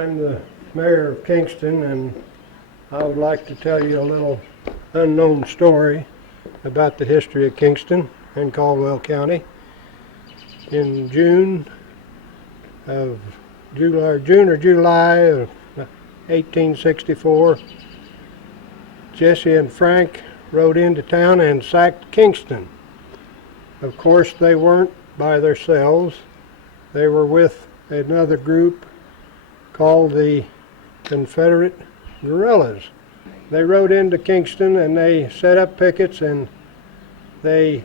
I'm the mayor of Kingston, and I would like to tell you a little unknown story about the history of Kingston and Caldwell County. In June or July of 1864, Jesse and Frank rode into town and sacked Kingston. Of course, they weren't by themselves. They were with another group called the Confederate Guerrillas. They rode into Kingston and they set up pickets, and they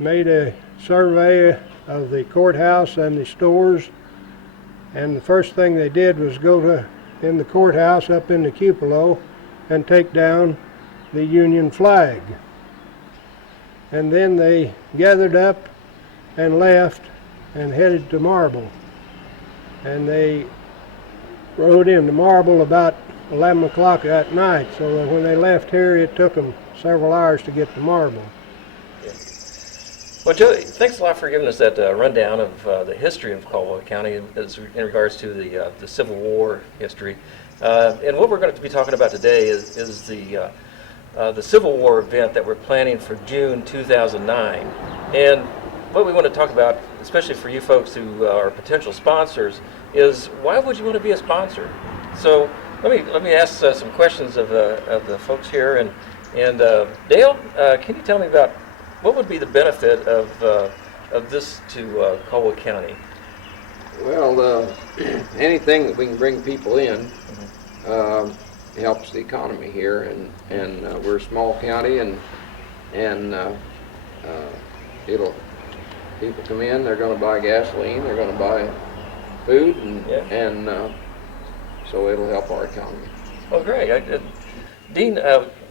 made a survey of the courthouse and the stores. And the first thing they did was go in the courthouse up in the cupola and take down the Union flag. And then they gathered up and left and headed to Marble. And they rode into Marble about 11 o'clock that night, so that when they left here, it took them several hours to get to Marble. Well, Joe, thanks a lot for giving us that rundown of the history of Caldwell County in regards to the Civil War history. And what we're going to be talking about today is the Civil War event that we're planning for June 2009. And what we want to talk about, especially for you folks who are potential sponsors, is why would you want to be a sponsor? So let me ask some questions of the folks here. And Dale, can you tell me about what would be the benefit of this to Caldwell County? Well, anything that we can bring people in helps the economy here, and we're a small county, and people come in, they're going to buy gasoline, they're going to buy food, and so it'll help our economy. Oh, great. Dean,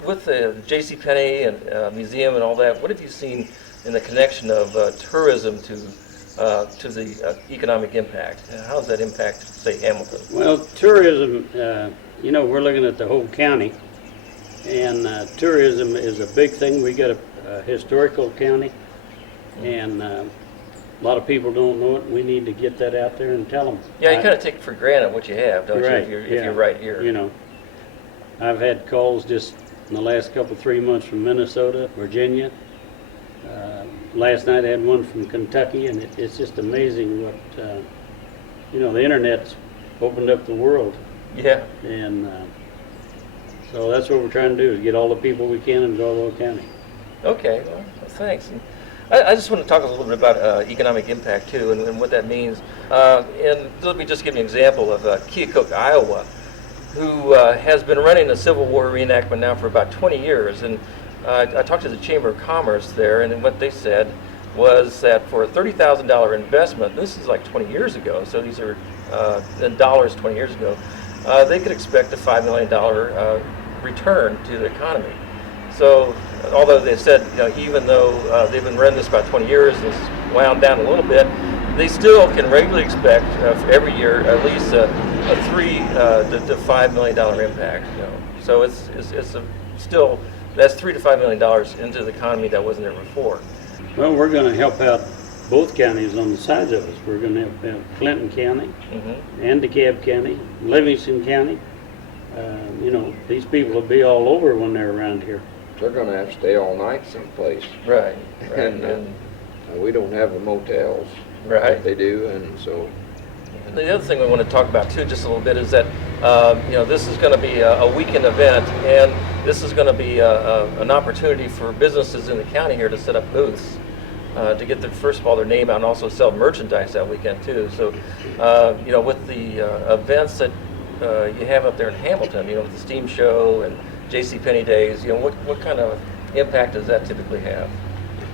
with the JCPenney and museum and all that, what have you seen in the connection of tourism to the economic impact? How does that impact, say, Hamilton? Well, tourism, we're looking at the whole county, and tourism is a big thing. We got a historical county, and a lot of people don't know it. We need to get that out there and tell them. Yeah, you kind of take for granted what you have, don't right, you, if you're right here. You know, I've had calls just in the last 3 months from Minnesota, Virginia. Last night I had one from Kentucky, and it's just amazing what, the internet's opened up the world. Yeah. And so that's what we're trying to do, is get all the people we can in Caldwell County. Okay, well, thanks. And I just want to talk a little bit about economic impact, too, and what that means. And let me just give you an example of Keokuk, Iowa, who has been running a Civil War reenactment now for about 20 years. And I talked to the Chamber of Commerce there, and what they said was that for a $30,000 investment, this is like 20 years ago, so these are in dollars 20 years ago, they could expect a $5 million return to the economy. So, although they said, even though they've been running this about 20 years and it's wound down a little bit, they still can regularly expect every year at least a $3 to $5 million impact. So it's still, that's $3 to $5 million into the economy that wasn't there before. Well, we're going to help out both counties on the sides of us. We're going to help Clinton County and DeKalb County, Livingston County. These people will be all over when they're around here. They're going to have to stay all night someplace. Right. And we don't have the motels that they do, and so. The other thing we want to talk about too, just a little bit, is that this is going to be a weekend event, and this is going to be an opportunity for businesses in the county here to set up booths to get first of all their name out, and also sell merchandise that weekend too. So, with the events that you have up there in Hamilton, with the steam show and JCPenney days, what kind of impact does that typically have?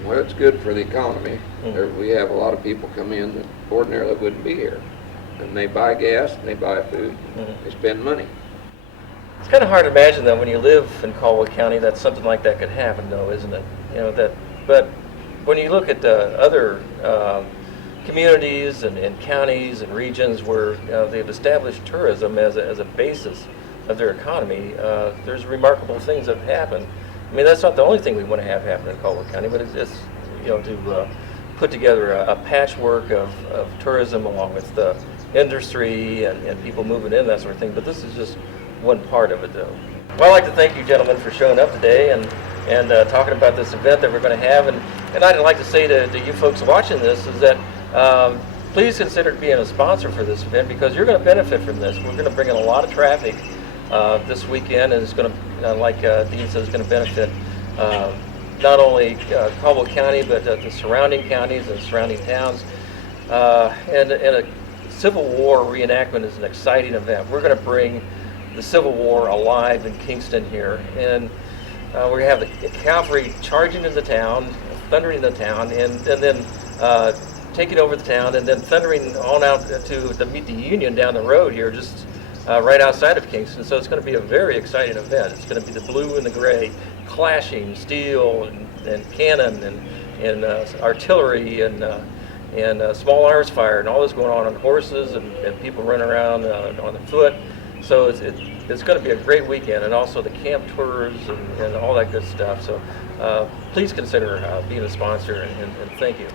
Well, it's good for the economy. We have a lot of people come in that ordinarily wouldn't be here. And they buy gas, and they buy food, they spend money. It's kind of hard to imagine, though, when you live in Caldwell County, that something like that could happen, though, isn't it? But when you look at other communities and counties and regions where they've established tourism as a basis of their economy, there's remarkable things that have happened. I mean, that's not the only thing we want to have happen in Caldwell County, but it's to put together a patchwork of tourism along with industry and people moving in, that sort of thing. But this is just one part of it, though. Well, I'd like to thank you gentlemen for showing up today and talking about this event that we're going to have. And I'd like to say to you folks watching this is that please consider being a sponsor for this event, because you're going to benefit from this. We're going to bring in a lot of traffic this weekend, and it's going to, like Dean says, it's going to benefit not only Caldwell County, but the surrounding counties and surrounding towns. And a Civil War reenactment is an exciting event. We're going to bring the Civil War alive in Kingston here, and we're going to have the cavalry charging into town, thundering the town, and then taking over the town, and then thundering on out to meet the Union down the road here, just right outside of Kingston. So it's going to be a very exciting event. It's going to be the blue and the gray clashing, steel and cannon and artillery and small arms fire and all this going on horses and people running around on the foot. So it's going to be a great weekend, and also the camp tours and all that good stuff. So please consider being a sponsor, and thank you.